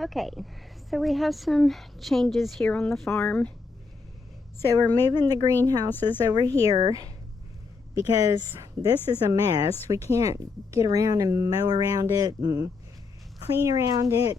Okay, so we have some changes here on the farm. So we're moving the greenhouses over here because this is a mess. We can't get around and mow around it and clean around it.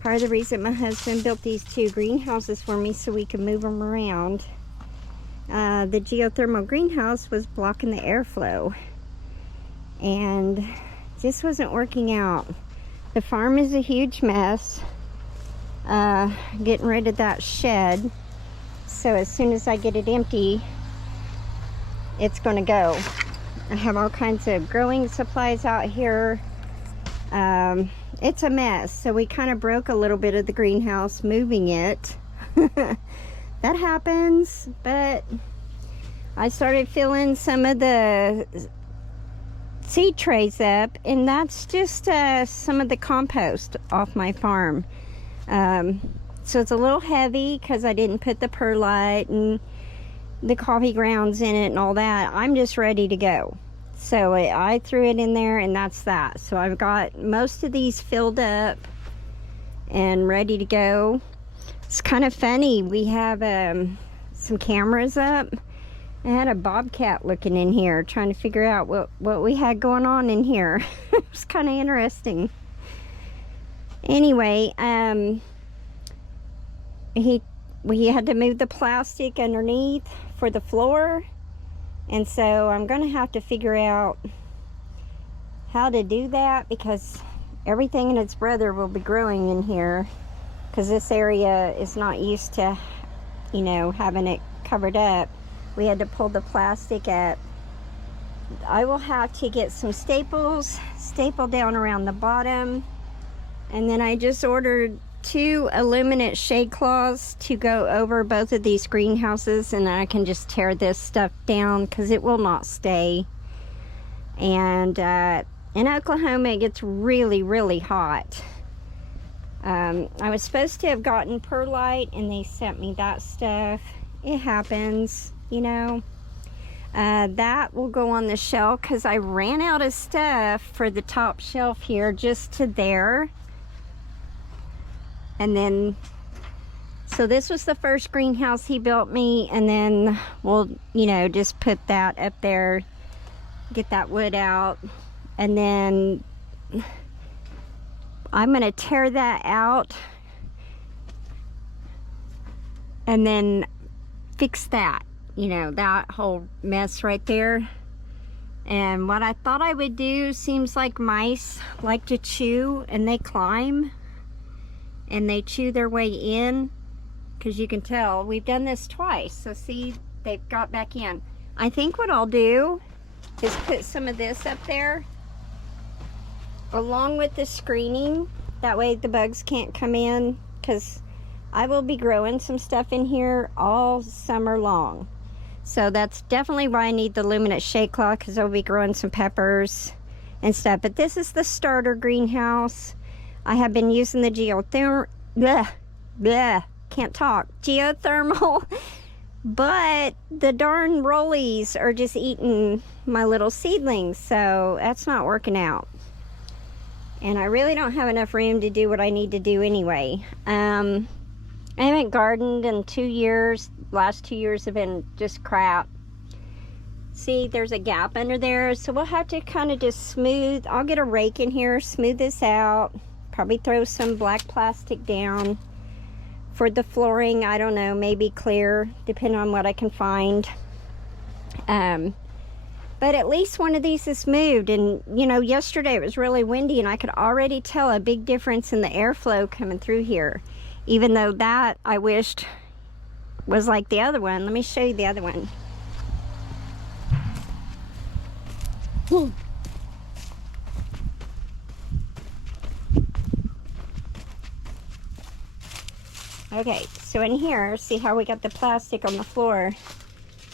Part of the reason my husband built these two greenhouses for me so we could move them around. The geothermal greenhouse was blocking the airflow and just wasn't working out. The farm is a huge mess. Getting rid of that shed. So as soon as I get it empty, it's going to go. I have all kinds of growing supplies out here. It's a mess. So we kind of broke a little bit of the greenhouse moving it. That happens, but I started filling some of the seed trays up, and that's just some of the compost off my farm. So it's a little heavy because I didn't put the perlite and the coffee grounds in it and all that. I'm just ready to go. So I threw it in there, and that's that. So I've got most of these filled up and ready to go. It's kind of funny. We have some cameras up. I had a bobcat looking in here trying to figure out what we had going on in here. It was kind of interesting. Anyway, we had to move the plastic underneath for the floor, and so I'm gonna have to figure out how to do that because everything and its brother will be growing in here because this area is not used to, you know, having it covered up. We had to pull the plastic up. I will have to get some staples, staple down around the bottom, and then I just ordered 2 aluminum shade cloths to go over both of these greenhouses, and I can just tear this stuff down because it will not stay. And in Oklahoma it gets really, really hot. I was supposed to have gotten perlite and they sent me that stuff. It happens, you know. That will go on the shelf because I ran out of stuff for the top shelf here just to there. And then, so this was the first greenhouse he built me, and then we'll, you know, just put that up there, get that wood out, and then I'm gonna tear that out and then fix that, you know, that whole mess right there. And what I thought I would do, seems like mice like to chew and they climb and they chew their way in, because you can tell we've done this twice. So see, they've got back in. I think what I'll do is put some of this up there along with the screening. That way the bugs can't come in, because I will be growing some stuff in here all summer long. So that's definitely why I need the luminous shade cloth, because I'll be growing some peppers and stuff. But this is the starter greenhouse. I have been using the geothermal, but the darn rollies are just eating my little seedlings, so that's not working out. And I really don't have enough room to do what I need to do anyway. I haven't gardened in 2 years. Last 2 years have been just crap. See, there's a gap under there, so we'll have to kind of just smooth. I'll get a rake in here, smooth this out, probably throw some black plastic down for the flooring. I don't know, maybe clear, depending on what I can find. But at least one of these is moved. And you know, yesterday it was really windy and I could already tell a big difference in the airflow coming through here, even though that I wished was like the other one. Let me show you the other one. Okay, so in here, see how we got the plastic on the floor?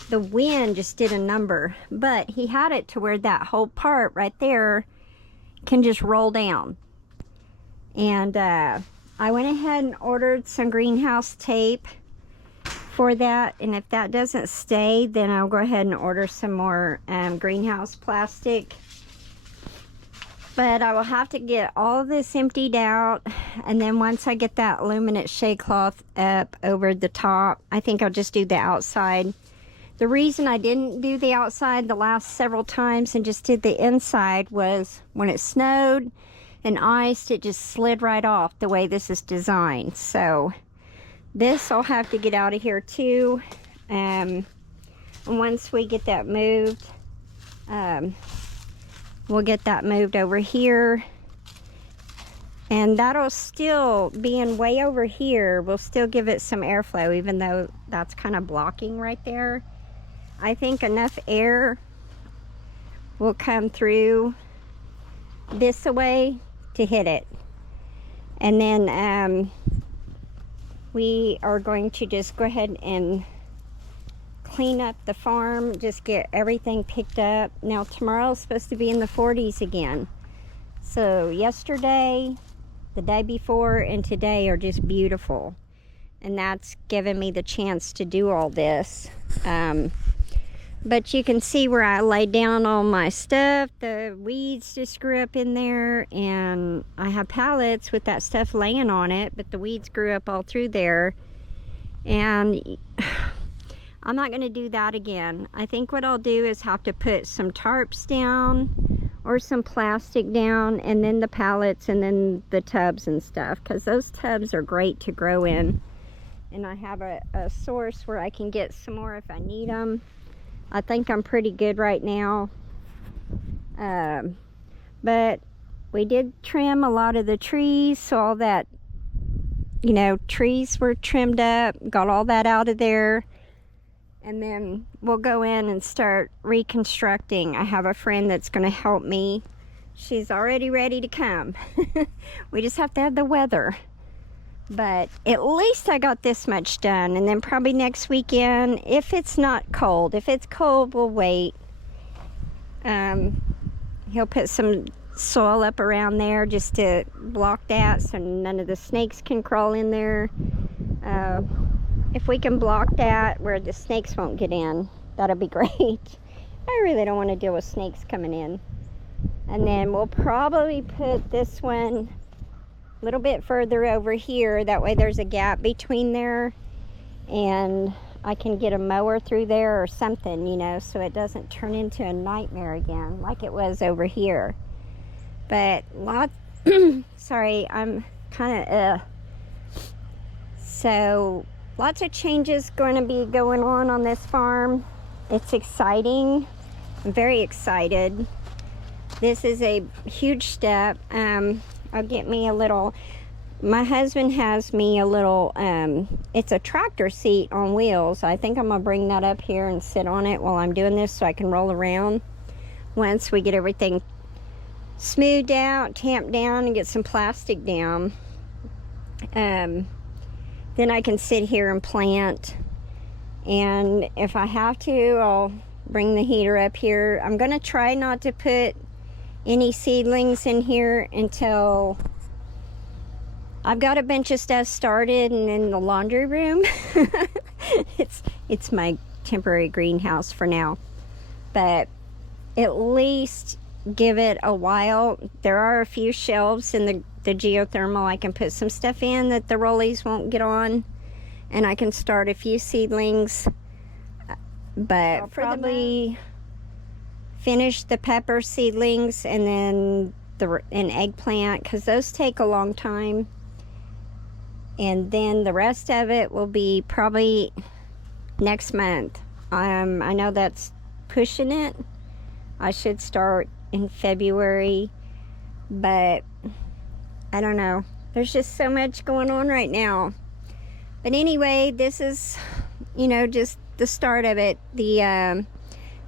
The wind just did a number, but he had it to where that whole part right there can just roll down. And I went ahead and ordered some greenhouse tape for that, and if that doesn't stay, then I'll go ahead and order some more greenhouse plastic. But I will have to get all of this emptied out, and then once I get that luminous shade cloth up over the top, I think I'll just do the outside. The reason I didn't do the outside the last several times and just did the inside was when it snowed and iced, it just slid right off the way this is designed. So this I'll have to get out of here too. And once we get that moved, we'll get that moved over here, and that'll still, being way over here, will still give it some airflow, even though that's kind of blocking right there. I think enough air will come through this way to hit it. And then we are going to just go ahead and clean up the farm, just get everything picked up. Now tomorrow's supposed to be in the 40s again. So yesterday, the day before, and today are just beautiful. And that's given me the chance to do all this. But you can see where I laid down all my stuff. The weeds just grew up in there, and I have pallets with that stuff laying on it, but the weeds grew up all through there. And I'm not going to do that again. I think what I'll do is have to put some tarps down or some plastic down, and then the pallets, and then the tubs and stuff, because those tubs are great to grow in. And I have a source where I can get some more if I need them. I think I'm pretty good right now. But we did trim a lot of the trees, so all that, you know, trees were trimmed up, got all that out of there. And then we'll go in and start reconstructing. I have a friend that's going to help me. She's already ready to come. We just have to have the weather. But at least I got this much done. And then probably next weekend, if it's not cold. If it's cold, we'll wait. He'll put some soil up around there just to block that so none of the snakes can crawl in there. If we can block that where the snakes won't get in, that'll be great. I really don't want to deal with snakes coming in. And then we'll probably put this one a little bit further over here. That way there's a gap between there, and I can get a mower through there or something, you know, so it doesn't turn into a nightmare again like it was over here. But sorry, I'm kind of So lots of changes going to be going on this farm. It's exciting. I'm very excited. This is a huge step. I'll get me a little, my husband has me a little, it's a tractor seat on wheels. I think I'm gonna bring that up here and sit on it while I'm doing this so I can roll around. Once we get everything smoothed out, tamped down, and get some plastic down, then I can sit here and plant. And if I have to, I'll bring the heater up here. I'm gonna try not to put any seedlings in here until I've got a bunch of stuff started and in the laundry room. It's my temporary greenhouse for now, but at least give it a while. There are a few shelves in the geothermal I can put some stuff in that the rollies won't get on, and I can start a few seedlings. But I'll probably finish the pepper seedlings and then an eggplant, because those take a long time. And then the rest of it will be probably next month. I know that's pushing it. I should start in February, but I don't know. There's just so much going on right now. But anyway, this is, you know, just the start of it. The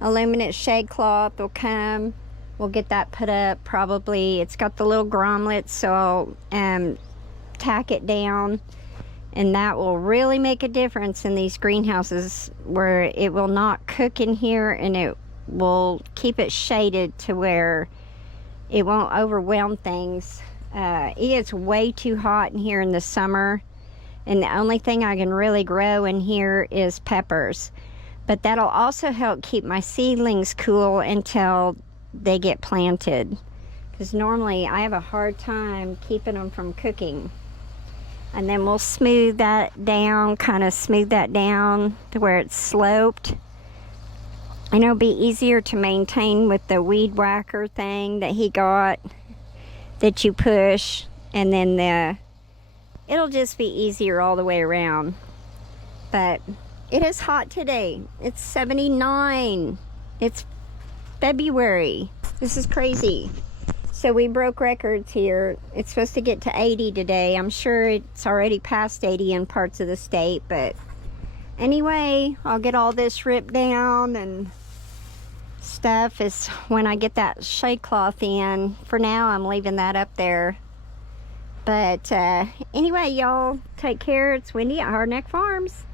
aluminum shade cloth will come. We'll get that put up probably. It's got the little grommets, so I'll tack it down, and that will really make a difference in these greenhouses, where it will not cook in here, and it will keep it shaded to where it won't overwhelm things. It gets way too hot in here in the summer, and the only thing I can really grow in here is peppers. But that'll also help keep my seedlings cool until they get planted. because normally I have a hard time keeping them from cooking. And then we'll smooth that down, kind of smooth that down to where it's sloped. And it'll be easier to maintain with the weed whacker thing that he got that you push, and then it'll just be easier all the way around. But it is hot today. It's 79. It's February. This is crazy. So we broke records here. It's supposed to get to 80 today. I'm sure it's already past 80 in parts of the state, but anyway, I'll get all this ripped down and stuff is when I get that shade cloth in. For now, I'm leaving that up there. But anyway, y'all take care. It's Wendy at Hardneck Farms.